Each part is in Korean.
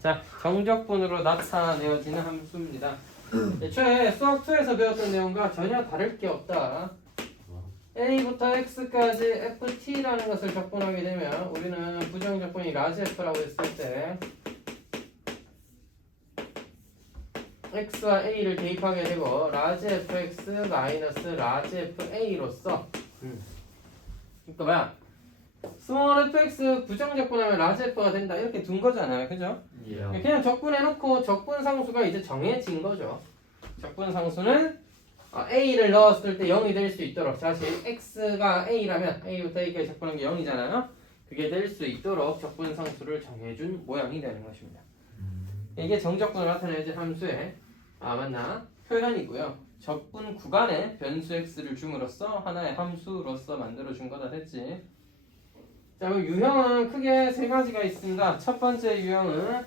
자, 정적분으로 나타내어지는 함수입니다. 애초에 수학 2에서 배웠던 내용과 전혀 다를 게 없다. a부터 x까지 ft라는 것을 적분하게 되면 우리는 부정적분이 라지 f라고 했을 때 x와 a를 대입하게 되고 라지 fx 마이너스 라지 fa로서 그러니까 뭐야 스몰 fx 부정 적분하면 라지 f가 된다 이렇게 둔 거잖아요 그죠? 예. 그냥 적분해놓고 적분 상수가 이제 정해진 거죠. 적분 상수는 어, a를 넣었을 때 0이 될 수 있도록 다시 x가 a라면 a부터 a까지 적분한 게 0이잖아요. 그게 될 수 있도록 적분 상수를 정해준 모양이 되는 것입니다. 이게 정적분을 나타내는 함수의 아 맞나 표현이고요. 적분 구간에 변수 x를 줌으로써 하나의 함수로서 만들어준 거다 됐지. 자 그럼 유형은 크게 세 가지가 있습니다. 첫 번째 유형은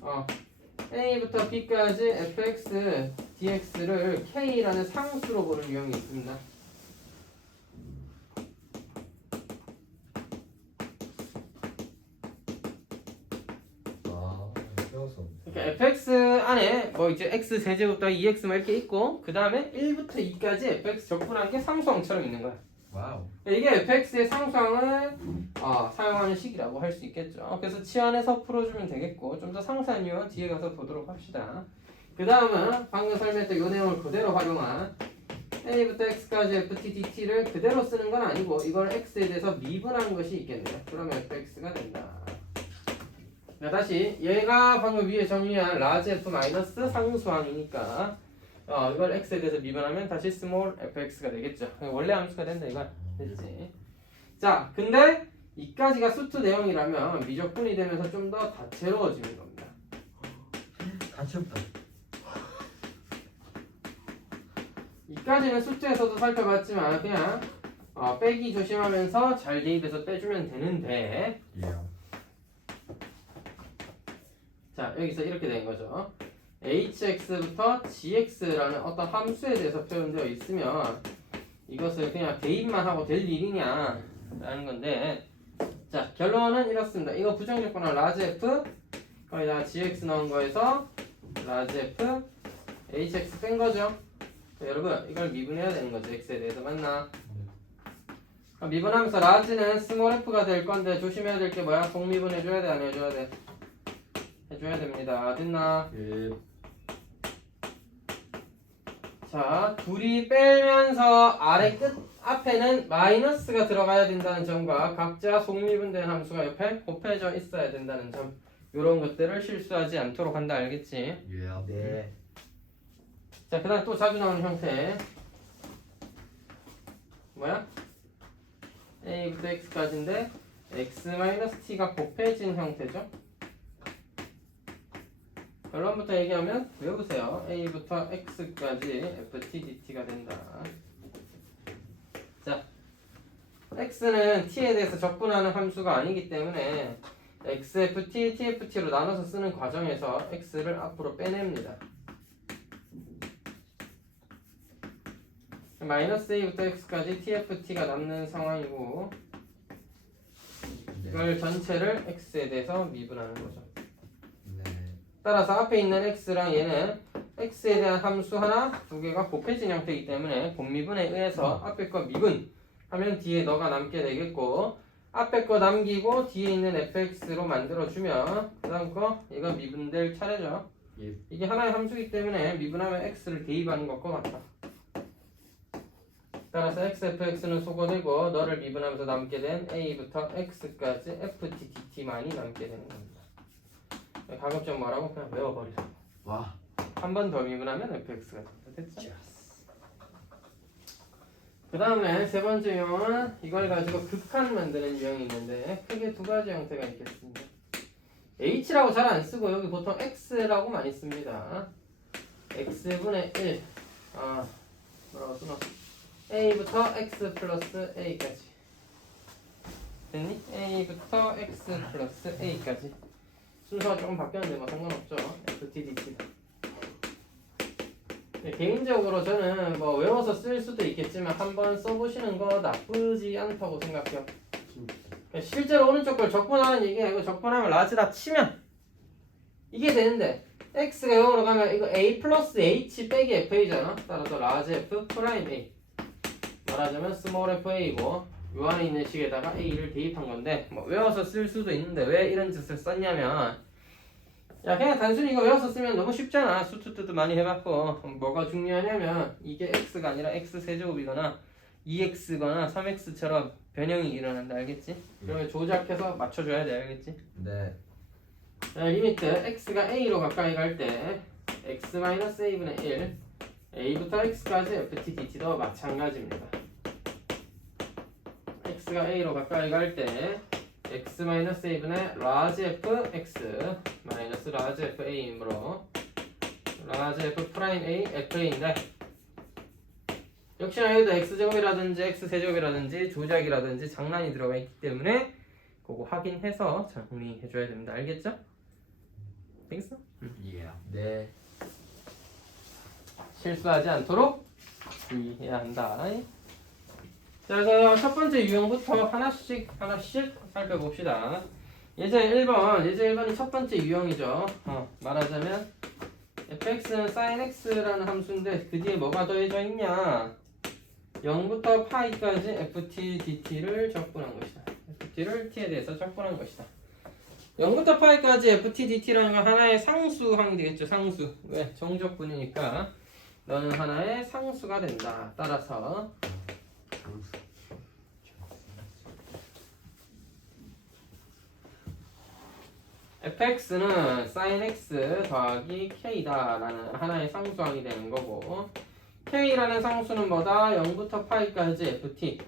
어, a부터 b까지 fx, dx를 k라는 상수로 보는 유형이 있습니다. 아, 배웠어. 그러니까 fx 안에 뭐 이제 x 세제곱 더하기 2x 막 이렇게 있고 그 다음에 1부터 2까지 fx 적분한 게 상수항처럼 있는 거야. 와우. 이게 fx의 상수항을 어, 사용하는 식이라고 할 수 있겠죠. 그래서 치환해서 풀어주면 되겠고 좀 더 상세한 유형은 뒤에 가서 보도록 합시다. 그 다음은 방금 설명했던 이 내용을 그대로 활용한 a부터 x까지 ft dt를 그대로 쓰는 건 아니고 이걸 x에 대해서 미분한 것이 있겠네요. 그러면 fx가 된다. 자, 다시 얘가 방금 위에 정리한 라지 f 마이너스 상수항이니까 어, 이걸 x에 대해서 미분하면 다시 스몰 fx가 되겠죠. 원래 함수가 된다 이거 됐지. 자, 근데 이까지가 수트 내용이라면 미적분이 되면서 좀 더 다채로워지는 겁니다. 없다. 이까지는 수트에서도 살펴봤지만 그냥 어, 빼기 조심하면서 잘 대입해서 빼주면 되는데 예. 자 여기서 이렇게 된 거죠. Hx부터 gx라는 어떤 함수에 대해서 표현되어 있으면 이것을 그냥 대입만 하고 될 일이냐 라는 건데 자 결론은 이렇습니다. 이거 부정적분한 라지 f 거기다가 gx 넣은 거에서 라지 f hx 뺀 거죠. 자, 여러분 이걸 미분해야 되는 거죠. x에 대해서 맞나? 미분하면서 라지는 스몰 f가 될 건데 조심해야 될 게 뭐야? 속미분 해줘야 돼 안 해줘야 돼? 해줘야 됩니다. 됐나? 예. 자, 둘이 빼면서 아래 끝 앞에는 마이너스가 들어가야 된다는 점과 각자 속미분된 함수가 옆에 곱해져 있어야 된다는 점. 이런 것들을 실수하지 않도록 한다 알겠지? 예. 네. 자, 그다음 또 자주 나오는 형태. 뭐야? a부터 x까지인데 x-t가 곱해진 형태죠. 결론부터 얘기하면 외우세요. a부터 x까지 ft dt가 된다. 자, x는 t에 대해서 적분하는 함수가 아니기 때문에 xft, tft로 나눠서 쓰는 과정에서 x를 앞으로 빼냅니다. 마이너스 a부터 x까지 tft가 남는 상황이고 네. 이걸 전체를 x에 대해서 미분하는 거죠. 네. 따라서 앞에 있는 x랑 얘는 x에 대한 함수 하나, 두 개가 곱해진 형태이기 때문에 곱미분에 의해서 앞에 거 미분 하면 뒤에 너가 남게 되겠고 앞에 거 남기고 뒤에 있는 fx로 만들어주면 그 다음 거 얘가 미분될 차례죠. 예. 이게 하나의 함수이기 때문에 미분하면 x를 대입하는 것과 같다. 따라서 xfx는 소거되고 너를 미분하면서 남게 된 a부터 x까지 ft dt만이 남게 되는 겁니다. 가급적 뭐라고 그냥 외워버리라. 와. 한 번 더 미분하면 fx가 된다. 됐죠? 그 다음에 세 번째 유형은 이걸 가지고 극한 만드는 유형이 있는데 크게 두 가지 형태가 있겠습니다. h라고 잘 안 쓰고 여기 보통 x라고 많이 씁니다. x분의 1. 아, 뭐라고 쓰나? a부터 x 플러스 a까지. 됐니? a부터 x 플러스 a까지. 순서가 조금 바뀌었는데 뭐 상관없죠. ftdt. 네, 개인적으로 저는 뭐 외워서 쓸 수도 있겠지만 한번 써보시는 거 나쁘지 않다고 생각해요. 실제로 오른쪽 걸 적분하는 얘기야. 이거 적분하면 라지다 치면 이게 되는데 x가 0으로 가면 이거 a 플러스 h 빼기 fa잖아. 따라서 라지 f 프라임 a 말하자면 스몰 fa이고 요 안에 있는 식에다가 a를 대입한 건데 뭐 외워서 쓸 수도 있는데 왜 이런 짓을 썼냐면 야 그냥 단순히 이거 쓰면 너무 쉽잖아. 수투투도 많이 해봤고 뭐가 중요하냐면 이게 x가 아니라 x 세제곱이거나 2x거나 3x처럼 변형이 일어난다 알겠지? 그러면 조작해서 맞춰줘야 돼 알겠지? 네. 자, 리미트 x가 a로 가까이 갈 때 x 마이너스 a분의 1 a부터 x까지 ft dt도 마찬가지입니다. x가 a로 가까이 갈때 x 마이너스 a분의 라지 f x 마이너스 라지 f a이므로 라지 f 프라임 a f a인데 역시나 여기도 x제곱이라든지 x세제곱이라든지 조작이라든지 장난이 들어가 있기 때문에 그거 확인해서 정리해줘야 됩니다. 알겠죠? 되겠어? 예. 네. 실수하지 않도록 주의해야 한다. 자, 그래서 첫 번째 유형부터 하나씩 하나씩 살펴봅시다. 예제 1번, 예제 1번이 첫 번째 유형이죠. 어, 말하자면 fx는 sin x라는 함수인데 그 뒤에 뭐가 더해져 있냐? 0부터 파이까지 ft dt를 적분한 것이다. ft를 t에 대해서 적분한 것이다. 0부터 파이까지 ft dt라는 건 하나의 상수항이 되겠죠. 상수. 왜? 정적분이니까 너는 하나의 상수가 된다. 따라서 fx는 sin x 더하기 k다 라는 하나의 상수항이 되는 거고 k라는 상수는 뭐다? 0부터 파이까지 ft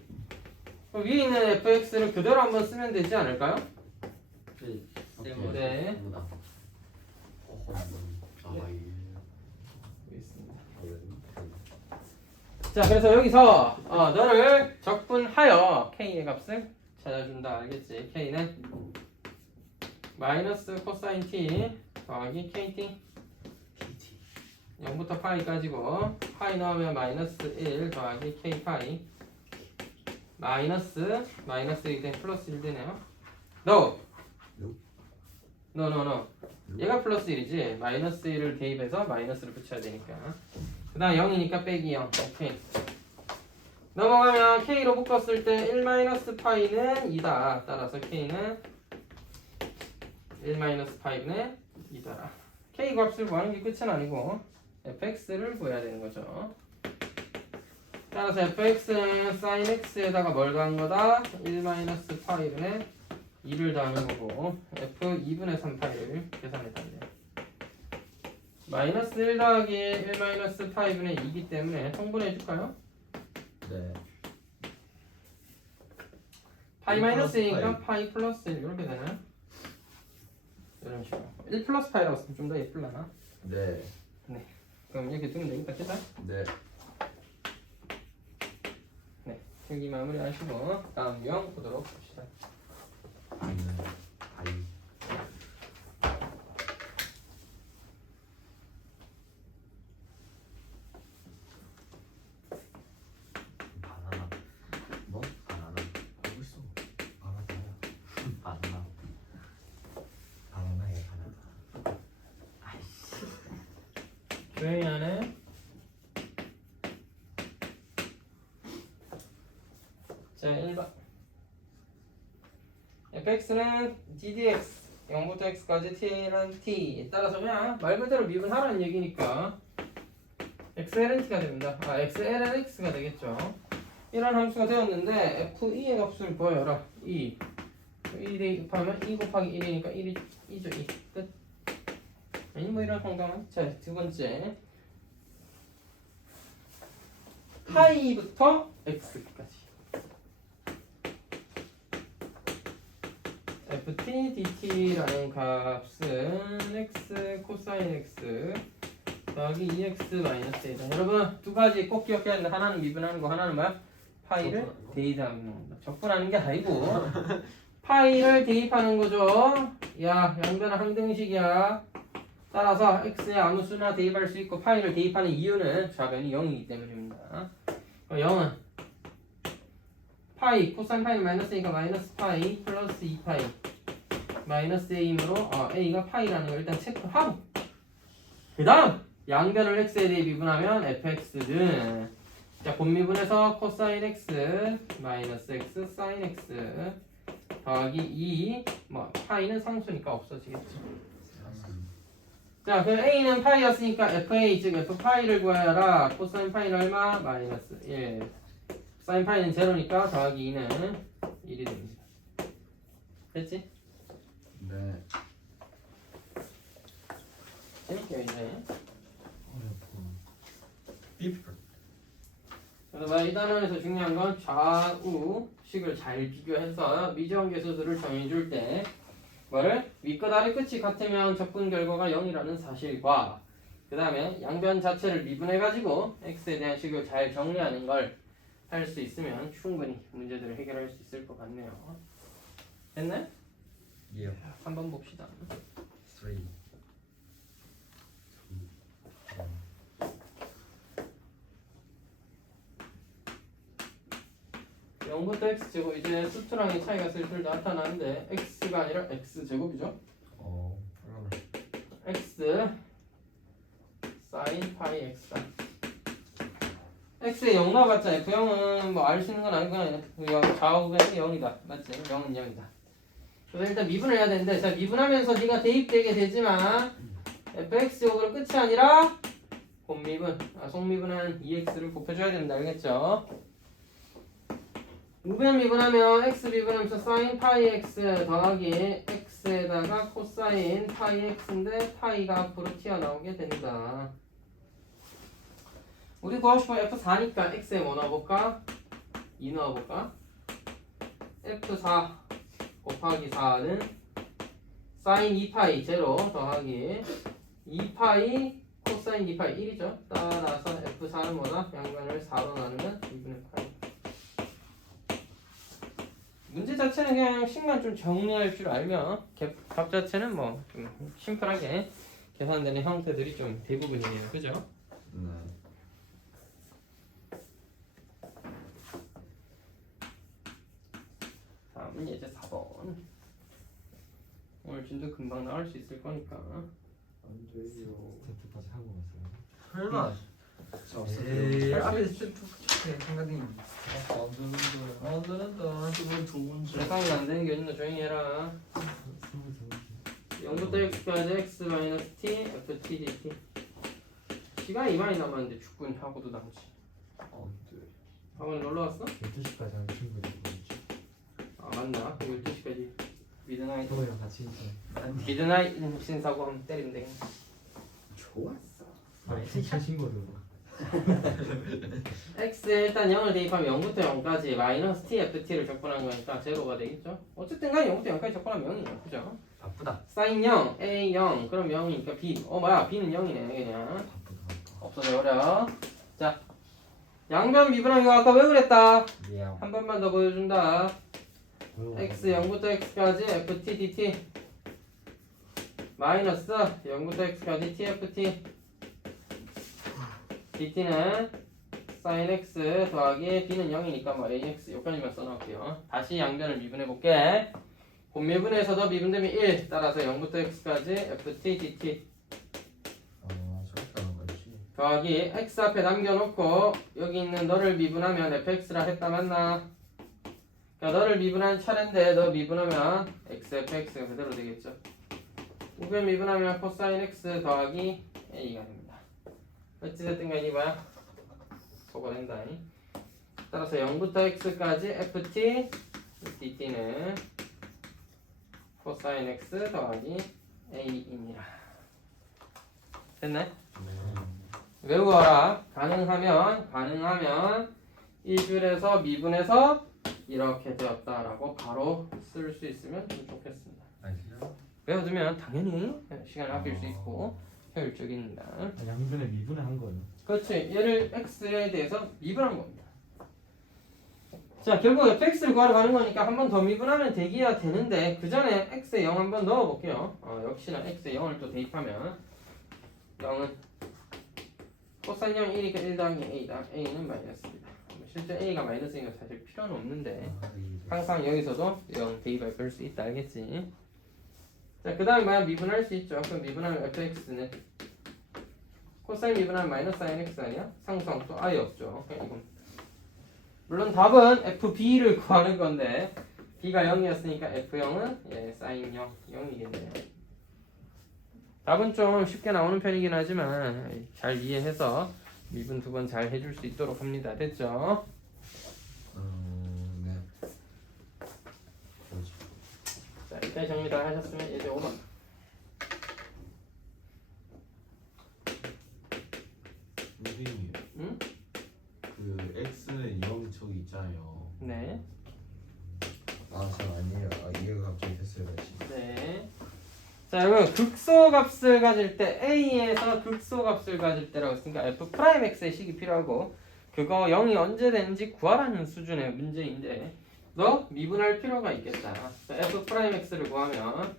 위에 있는 fx를 그대로 한번 쓰면 되지 않을까요? 네. 자 그래서 여기서 어, 너를 적분하여 k의 값을 찾아준다. 알겠지? k는 마이너스 코사인 t 더하기 kt. 0부터 파이까지고 파이 넣으면 마이너스 1 더하기 k 파이. 마이너스 마이너스 1이 플러스 1 되네요. No. No. No no 얘가 플러스 1이지. 마이너스 1을 대입해서 마이너스를 붙여야 되니까 그 다음 0이니까 빼기 0 오케이. 넘어가면 k로 묶었을 때1 마이너스 파이는 2다. 따라서 k는 1 마이너스 파이는 2다 k 값을 구하는 게 끝은 아니고 fx를 구해야 되는 거죠. 따라서 fx는 sin x에다가 뭘 더한 거다? 1 마이너스 파이분의 2를 더하는 거고 f 2분의 3 파이를 계산했다는 데 마이너스 1 더하기 1 마이너스 파이분의 2이기 때문에 통분해 줄까요? 네. 파이 1 마이너스 플러스 1이니까 파이 플러스 1 이렇게 되나요? 이런 식으로 1 플러스 파이라고 쓰면 좀 더 예쁠라나? 네. 그럼 이렇게 두면 되니까 그죠? 네. 여기 마무리 하시고 다음 유형 보도록 합시다 아이는 아이. 바나나. 뭐? 바나나. 알고 있어. 바나나야. 바나나. 바나나에 바나나. 아이씨. 조용히 하네 자 1번. fx는 ddx 0부터 x까지 t는 t. 따라서 그냥 말 그대로 미분하라는 얘기니까 xlnt가 됩니다. 아 xlnx가 되겠죠. 이런 함수가 되었는데 f2의 값을 구하여라. 2 2 대입하면 2 곱하기 1이니까 1이 2죠 2끝 아니 뭐 이런 상담은? 자두 번째. 파이부터 x까지. Ft dt라는 값은 x 코사인 x 더하기 2x 마이너스 1이다. 여러분 두 가지 꼭 기억해야 되는데 하나는 미분하는 거 하나는 뭐야? 파이를 대입하는 겁니다. 적분하는 게 아니고. 파이를 대입하는 거죠. 야 양변은 항등식이야 따라서 x에 아무 수나 대입할 수 있고 파이를 대입하는 이유는 좌변이 0이기 때문입니다. 0은 파이 코사인 파이는 마이너스 a가 마이너스 파이 플러스 2파이. 마이너스 a이므로 어, a가 파이라는 걸 일단 체크하고. 그 다음 양변을 x에 대해 미분하면 fx는 자 곱미분해서 코사인 x 마이너스 x 사인 x 더하기 2뭐 파이는 상수니까 없어지겠죠 자 그럼 a는 파이였으니까 fa 즉 f파이를 구하여라. 코사인 파이는 얼마? 마이너스 1 사인 파이는 제로니까 더하기 2는 1이 됩니다. 됐지? 네. 재밌게 이제 비프 그래서 뭐이 단원에서 중요한 건 좌우 식을 잘 비교해서 미지원 계수들을 정해줄 때 뭐를 윗끝 아래 끝이 같으면 적분 결과가 0이라는 사실과 그 다음에 양변 자체를 미분해가지고 x에 대한 식을 잘 정리하는 걸 할 수 있으면 충분히 문제들을 해결할 수 있을 것 같네요. 됐나요? 예 한번 봅시다. 3 0부터 x 제곱 이제 수투랑의 차이가 슬슬 나타나는데 x가 아니라 x 제곱이죠? 어 x sin 파이 x다. x에 0 나왔잖아요. 그 0은 뭐 알 수 있는 건 아니고 그냥 좌우변이 0이다. 맞지? 0은 0이다. 그래서 일단 미분을 해야 되는데 자 미분하면서 네가 대입되게 되지만 fx 제곱으로 끝이 아니라 곱미분, 아, 속미분한 2x를 곱해줘야 된다. 알겠죠? 우변 미분하면 x 미분하면서 sin 파이 x 더하기 x에다가 코사인 파이 x인데 파이가 앞으로 튀어나오게 된다. 우리 구하고 싶어 f4니까 x에 뭐 넣어볼까? 2 넣어볼까? f4 곱하기 4는 sin 2파이 제로 더하기 2파이 코사인 2파이 1이죠. 따라서 f4는 뭐다? 양변을 4로 나누면 2분의 파이. 문제 자체는 그냥 식만 좀 정리할 줄 알면 개- 값 자체는 뭐 좀 심플하게 계산되는 형태들이 좀 대부분이에요. 그죠? 네 다음은 예제 4번. 오늘 진도 금방 나올 수 있을 거니까. 안 돼요 스태프까지 하고 왔어요. 설마 저 에이 없었어요 앞에서 쭉쭉쭉 생각이 안 되는데 안 되는다 그건 좋은 줄 예상이 안 되는 게 있나 조용히 해라. 스무 살. 0부터 x까지 x 마이너스 t f t dt. 시간이 이만이 남았는데 축구는 하고도 남지. 안 돼 학원 놀러 왔어? 12시까지 하는 친구들이 있죠. 아 맞나? 12시까지 미드나잇 형이랑 같이 있어요. 미드나잇 신사고 하면 때리면 되겠네. 좋았어 아, 진짜 친구들. X에 일단 0을 대입하면 0부터 0까지 마이너스 t, ft를 적분한 거니까 제로가 되겠죠? 어쨌든 간에 0부터 0까지 적분하면 0이에요. 그죠? 바쁘다 사인 0, a 0, 그럼 0이니까 b. 어 뭐야? b는 0이네 그냥. 바쁘다 없어져 버려. 자, 양변 미분한 거 아까 왜 그랬다? 예한 번만 더 보여준다. x 0부터 x까지 ft dt 마이너스 0부터 x까지 tft dt는 sin x 더하기 b는 0이니까 뭐 ax 여기까지만 써놓을게요. 다시 양변을 미분해 볼게. 곱미분에서도 미분되면 1 따라서 0부터 x까지 ft dt 아 저렇게 하는 거지 더하기 x 앞에 남겨놓고 여기 있는 너를 미분하면 fx라 했다 맞나? 그러니까 너를 미분한 차례인데 너 미분하면 x fx가 그대로 되겠죠. 우변 미분하면 코사인 x 더하기 a가 됩니다. 어찌됐든 간에 뭐야? 소거된다. 따라서 0부터 x까지 ft dt는 코사인 x 더하기 a입니다. 됐나요? 외우어라. 가능하면 가능하면 1줄에서 미분해서 이렇게 되었다라고 바로 쓸 수 있으면 좀 좋겠습니다. 알겠어요? 외워두면 당연히 시간을 아낄 수 있고 효율적입니다. 아, 양변에 미분을 한 거예요. 그렇지. 얘를 x에 대해서 미분한 겁니다. 자, 결국 fx를 구하러 가는 거니까 한 번 더 미분하면 되기야 되는데 그 전에 x에 0 한번 넣어볼게요. 어, 역시나 x에 0을 또 대입하면 0은 코사인 0 1이니까 1 더하기 a다. a는 마이너스입니다. 실제 a가 마이너스니까 사실 필요는 없는데 아, 이게 항상 여기서도 0 대입할 걸수 있다 알겠지? 자, 그 다음에 만약 미분할 수 있죠. 그럼 미분하면 fx는 코사인 미분하면 마이너스 sin x 아니야? 상수항 또 아예 없죠. 이건. 물론 답은 fb를 구하는 건데 b가 0이었으니까 f0은 예, sin 0, 0이겠네요. 답은 좀 쉽게 나오는 편이긴 하지만 잘 이해해서 미분 두 번 잘 해줄 수 있도록 합니다. 됐죠? 자, 이렇게 정리 다 하셨으면 이제 5번. 선생님, 응? 그 x는 0 저기 있잖아요. 네. 아, 저 아니에요. 아, 이해가 갑자기 됐어요, 다시. 네. 자, 여러분 극소값을 가질 때 A에서 극소값을 가질 때라고 했으니까 f 프라임 x의 식이 필요하고 그거 0이 언제 되는지 구하라는 수준의 문제인데 너 미분할 필요가 있겠다. 자, f 프라임 x를 구하면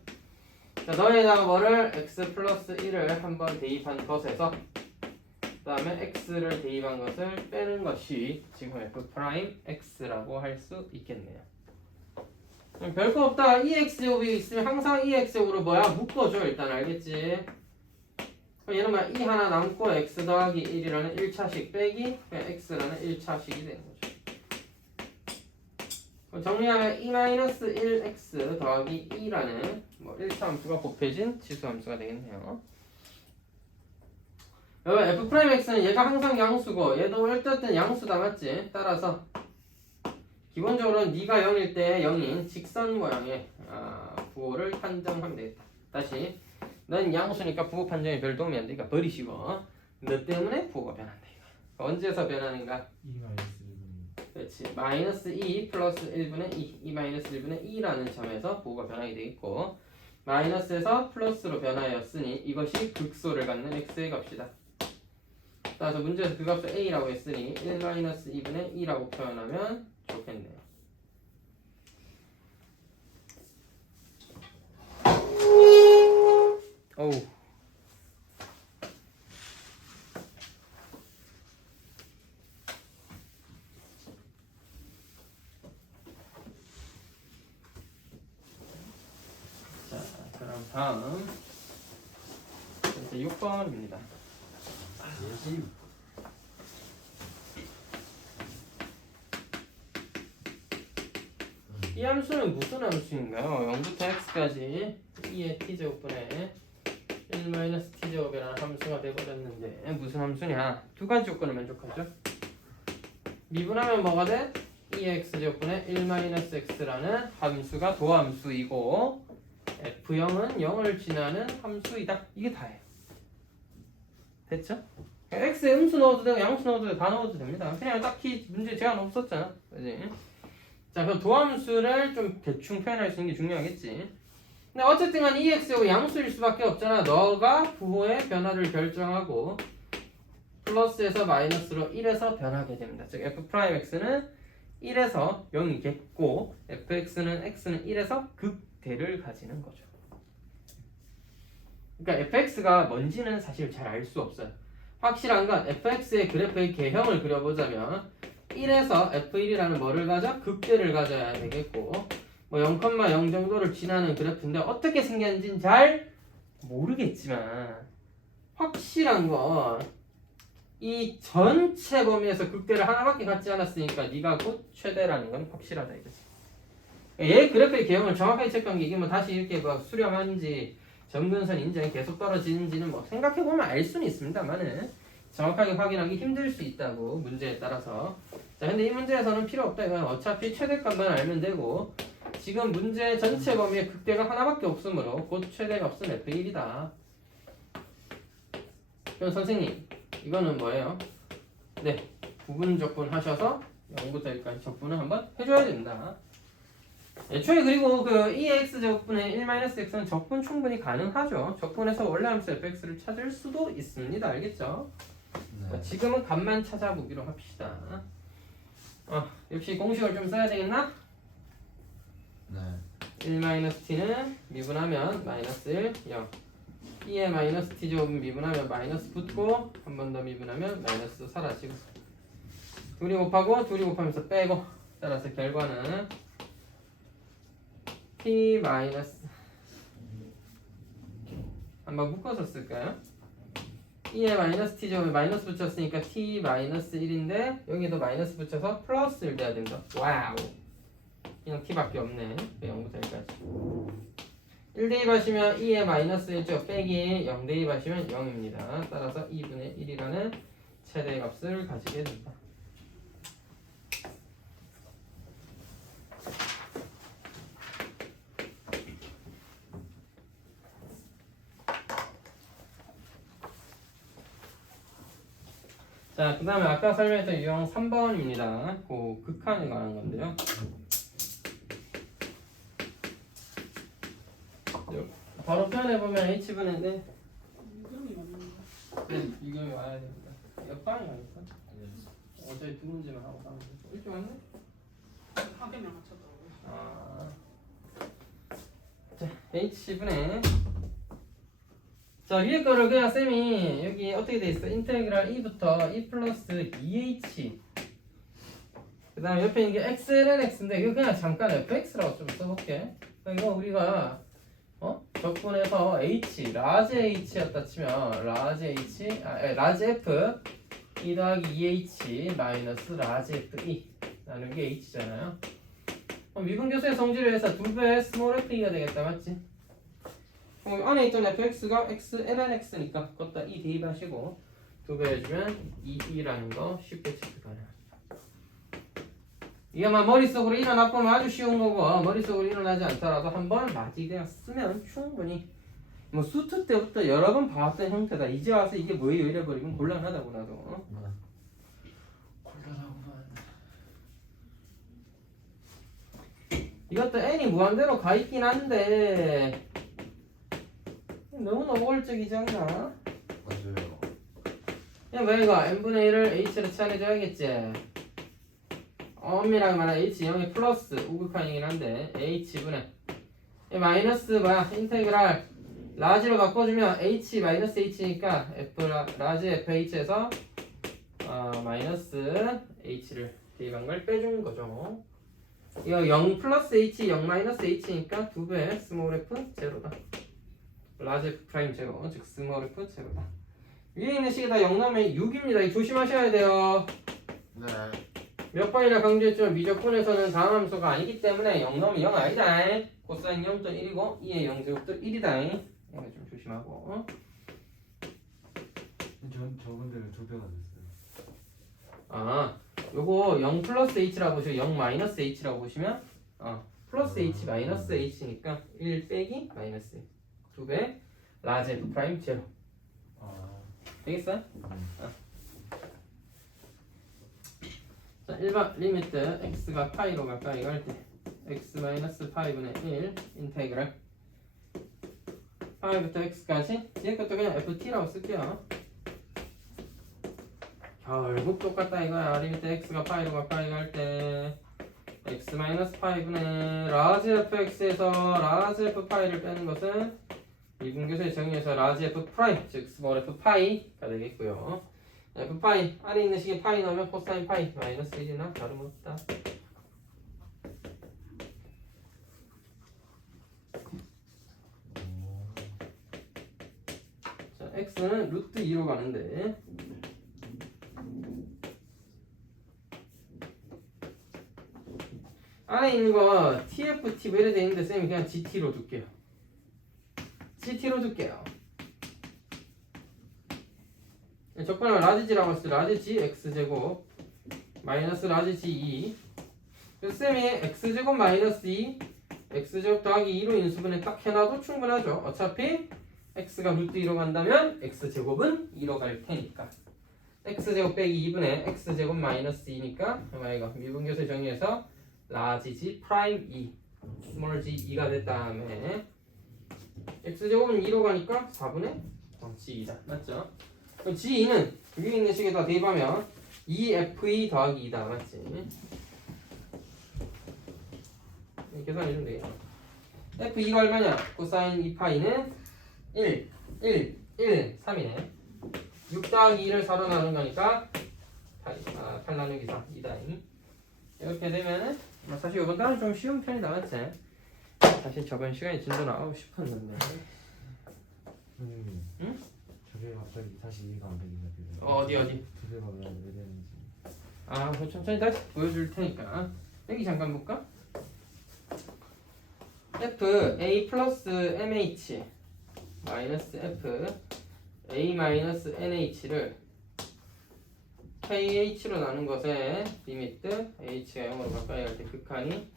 자, 너에다가 뭐를 x 플러스 1을 한번 대입한 것에서 그 다음에 x를 대입한 것을 빼는 것이 지금 f 프라임 x라고 할 수 있겠네요. 음, 별거 없다. EX제곱이 있으면 항상 EX제곱으로 뭐야? 묶어줘. 일단 알겠지? 그럼 얘는 막 E 하나 남고 X 더하기 1이라는 1차식 빼기 X라는 1차식이 되는 거죠. 그럼 정리하면 E 1X 더하기 2라는 뭐 1차 함수가 곱해진 지수 함수가 되겠네요. 여러분 F 프라임 X는 얘가 항상 양수고 얘도 어쨌든 양수다 맞지? 따라서 기본적으로 네가 0일 때 0인 직선 모양의 아, 부호를 판정하면 되겠다. 다시 넌 양수니까 부호 판정에 별 도움이 안 되니까 버리시고 너 때문에 부호가 변한다. 언제서 변하는가? 2 마이너스 1분의 그렇지. 마이너스 2 플러스 1분의 2, 2 마이너스 1분의 2라는 점에서 부호가 변하게 되겠고 마이너스에서 플러스로 변하였으니 이것이 극소를 갖는 x의 값이다. 따라서 문제에서 그 값을 a라고 했으니 1 마이너스 2분의 2라고 표현하면 좋겠네요. 어우. 자, 그럼 다음 이제 6번입니다. 예지. 이 함수는 무슨 함수인가요? 0부터 x까지 2의 t제곱분의 1-t제곱이라는 함수가 되버렸는데 무슨 함수냐? 두 가지 조건을 만족하죠. 미분하면 뭐가 돼? 2x제곱분의 1-x라는 함수가 도함수이고 f0은 0을 지나는 함수이다. 이게 다예요. 됐죠? x에 음수 넣어도 되고 양수 넣어도 되고 다 넣어도 됩니다. 그냥 딱히 문제 제한 없었잖아. 그지? 자, 그 도함수를 좀 대충 표현할 수 있는 게 중요하겠지. 근데 어쨌든 간 EX하고 양수일 수밖에 없잖아. 너가 부호의 변화를 결정하고 플러스에서 마이너스로 1에서 변하게 됩니다. 즉 f 프라임 x는 1에서 0이겠고 fx는 x는 1에서 극 대를 가지는 거죠. 그러니까 fx가 뭔지는 사실 잘 알 수 없어요. 확실한 건 fx의 그래프의 개형을 그려보자면 1에서 f1이라는 뭐를 가져? 극대를 가져야 되겠고 뭐0,0 정도를 지나는 그래프인데 어떻게 생겼는지는 잘 모르겠지만 확실한 건 이 전체 범위에서 극대를 하나밖에 갖지 않았으니까 네가 곧 최대라는 건 확실하다 이거지. 얘 그래프의 개형을 정확하게 체크한 게 이게 뭐 다시 이렇게 뭐 수렴하는지 점근선 인정이 계속 떨어지는지는 뭐 생각해 보면 알 수는 있습니다만은 정확하게 확인하기 힘들 수 있다고 문제에 따라서. 자 근데 이 문제에서는 필요 없다 이건 어차피 최대값만 알면 되고 지금 문제 전체 범위에 극대가 하나밖에 없으므로 곧 최대값은 f1이다. 그럼 선생님 이거는 뭐예요? 네 부분 적분 하셔서 0부터 1까지 적분을 한번 해줘야 된다 애초에 그리고 그 2x 제곱분의 1-x는 적분 충분히 가능하죠 적분해서 원래 함수 fx를 찾을 수도 있습니다 알겠죠? 네. 지금은 값만 찾아보기로 합시다. 어, 역시 공식을 좀 써야 되겠나? 네. 1-t는 미분하면 마이너스 1, 0. 2의 마이너스 t 제곱은 미분하면 마이너스 붙고 한 번 더 미분하면 마이너스 사라지고 둘이 곱하고 둘이 곱하면서 빼고 따라서 결과는 t 마이너스 한번 묶어서 쓸까요? 2에 마이너스 t 제곱에 마이너스 붙였으니까 t 마이너스 1인데 여기도 마이너스 붙여서 플러스 1 돼야 된다. 와우. 그냥 t밖에 없네. 0부터 1까지? 1 대입하시면 2에 마이너스 1죠 빼기 0 대입하시면 0입니다. 따라서 2분의 1이라는 최대값을 가지게 된다 자, 그 다음에 아까 설명했던 유형 3번입니다. 그 극한에 관한 건데요. 바로 표현해보면 H분의 네, 거. 네, 와야 됩니다. 옆방이 아닐까? 어차피 두 문제만 하고 돼. 일찍 왔네? 한 개만 맞췄더라고요. 아. 자, H분의 자 위에 거를 그냥 쌤이 여기 어떻게 돼 있어? 인테그랄 e부터 e 플러스 2h 그 다음에 옆에 있는 게 xln x인데 이거 그냥 잠깐 fx라고 좀 써볼게 이거 우리가 어? 적분해서 h 라지 h였다 치면 라지 h 아 에, 라지 f e 더하기 2h 마이너스 라지 f e 나누기 h잖아요 그럼 미분교수의 성질을 해서 두 배의 스몰 f가 되겠다 맞지? 그럼 안에 있던 fx가 x ln x니까 그것 다 e 대입하시고 두 배 해주면 2e라는 거 쉽게 체크 가능 이게 막 머릿속으로 일어나 보면 아주 쉬운 거고 머릿속으로 일어나지 않더라도 한번 맞이되었으면 충분히 뭐 수트 때부터 여러 번 봐왔던 형태다 이제 와서 이게 뭐예요 이래버리면 곤란하다고 나도 어? 곤란하구만. 이것도 n이 무한대로 가 있긴 한데 너무 노골적이지 않나? 맞아요. 그냥 왜 이거 n분의 1을 h로 치환해줘야겠지. 엄밀하게 말하면 h 0이 플러스 우극한이긴 한데 h분의 이 마이너스 뭐야? 인테그랄. 라지로 바꿔주면 h 마이너스 h니까 f 라, 라지 fh에서 어, 마이너스 h를 대입한 걸 빼준 거죠. 이거 0 플러스 h 0 마이너스 h니까 두배 스몰 f 제로다 라지 f 프라임 제로 즉 스몰 f 제로다 위에 있는 식이 다0 나오면 6입니다. 이 조심하셔야 돼요. 네. 몇 번이나 강조했지만 미적분에서는 다음 함수가 아니기 때문에 0 나오면 0 아니다. 코사인 0.1이고 2의 0제곱도 1이다. 이거 좀 조심하고. 어? 전 저분들은 두 배가 됐어요. 아, 요거 0 플러스 h라고 보시고 0 마이너스 h라고 보시면 어, 플러스 h 마이너스 h니까 1 빼기 마이너스 2배 라지 f 프라임 제로. 아, 되겠어요? 어. 자, 1번 리미트 x가 파이로 가까이 갈 때 x 마이너스 파이분의 1 인테그랄 파이부터 x까지 뒤에 것도 그냥 ft라고 쓸게요 결국 똑같다 이거야 리미트 x가 파이로 가까이 갈 때 x 마이너스 파이분의 라지 fx에서 라지 f 파이를 빼는 것은 미분교수의 정의에서 라지 f 프라임 즉 스몰 f 파이가 되겠고요. f 파이 안에 있는 식에 파이 넣으면 코사인 파이 마이너스 1이나 다름없다. 자 x는 루트 2로 가는데 안에 있는 거 tft 뭐 이래 돼 있는데 쌤이 그냥 gt로 둘게요. GT로 둘게요. 적분을 라지 g라고 했을 때 라지 g x 제곱 마이너스 라지 g 2. 그래서 쌤이 x 제곱 마이너스 2, x 제곱 더하기 2로 인수분해 딱 해놔도 충분하죠. 어차피 x가 루트 2로 간다면 x 제곱은 2로 갈 테니까. x 제곱 빼기 2분의 x 제곱 마이너스 2니까 이거 미분교수 정의에서 라지 g 프라임 2, 스몰 g 2가 됐 다음에 x제곱은 2로 가니까 4분의 G이다. 맞죠? 그럼 G2는 위에 있는 식에다 대입하면 2FE 더하기 2다. 맞지? 계산해주면 되겠다. F2가 얼마냐? 코사인 2파이는 1, 1, 1, 3이네. 6 더하기 2를 4로 나눈 거니까 8, 아, 8 나누기 4 2다잉 이렇게 되면은 뭐 사실 이번 달은 좀 쉬운 편이 나왔지 사실 저번 시간에 진도 나오고 싶었는데 선생님. 응? 저게 갑자기 다시 이해가 안 되긴 해요. 어, 어디 어디 두 배가 왜, 왜 되는지. 아 천천히 다시 보여줄 테니까 여기 잠깐 볼까? f a 플러스 mh 마이너스 f a 마이너스 nh를 kh로 나눈 것에 리미트 h가 0으로 가까이 갈때 극한이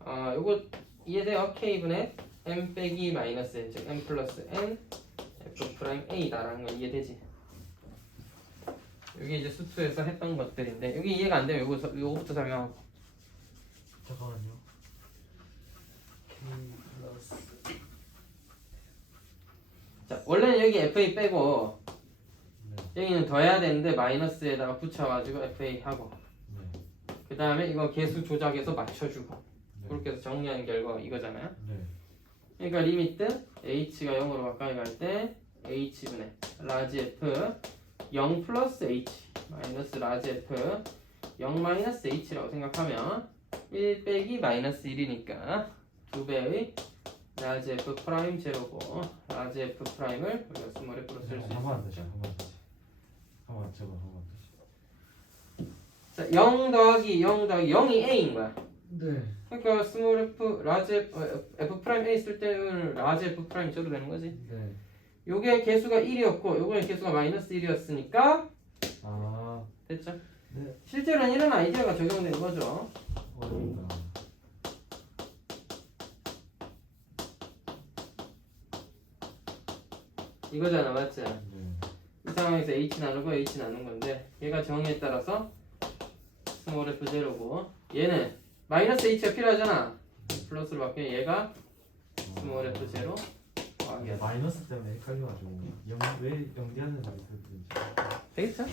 아 요거 이해돼요? k분의 m 빼기 마이너스 n 즉 m 플러스 n f 프라임 a다라는 거 이해되지? 여기 이제 수투에서 했던 것들인데 여기 이해가 안 되면 요거 요거부터 설명하고 잠깐만요. K 플러스. 자 원래는 여기 fa 빼고 네. 여기는 더해야 되는데 마이너스에다가 붙여가지고 fa 하고 네. 그 다음에 이거 개수 조작해서 맞춰주고 네. 그렇게 해서 정리하는 결과가 이거잖아요 네. 그러니까 리미트 h가 0으로 가까이 갈 때 h분의 라지 f 0 플러스 h 마이너스 라지 f 0 마이너스 h라고 생각하면 1 빼기 마이너스 1이니까 2배의 라지 f 프라임 제로고 라지 f 프라임을 우리가 스몰 f로 쓸수 한번 안 다시 한번 다시. 한번 제발 한번 다시. 자, 0 더하기 0 더하기 0이 a인 거야 네. 그러니까 스몰 f 라지 f, 어, f 프라임 a 쓸 때는 라지 f 프라임 제로 되는 거지 네. 요게 개수가 1이었고 요거의 개수가 마이너스 1이었으니까 아. 됐죠? 네. 실제로는 이런 아이디어가 적용된 거죠 어렵다. 이거잖아 맞지? 네. 이 상황에서 h 나누고 h 나눈 건데 얘가 정의에 따라서 스몰 f 제로고 얘는 마이너스 h가 필요하잖아 플러스로 바뀌면 얘가 스몰 f 제로 이게 더하기 마이너스 때문에 헷갈려가지고 영왜 연기하는 말이 그런지. 되겠죠?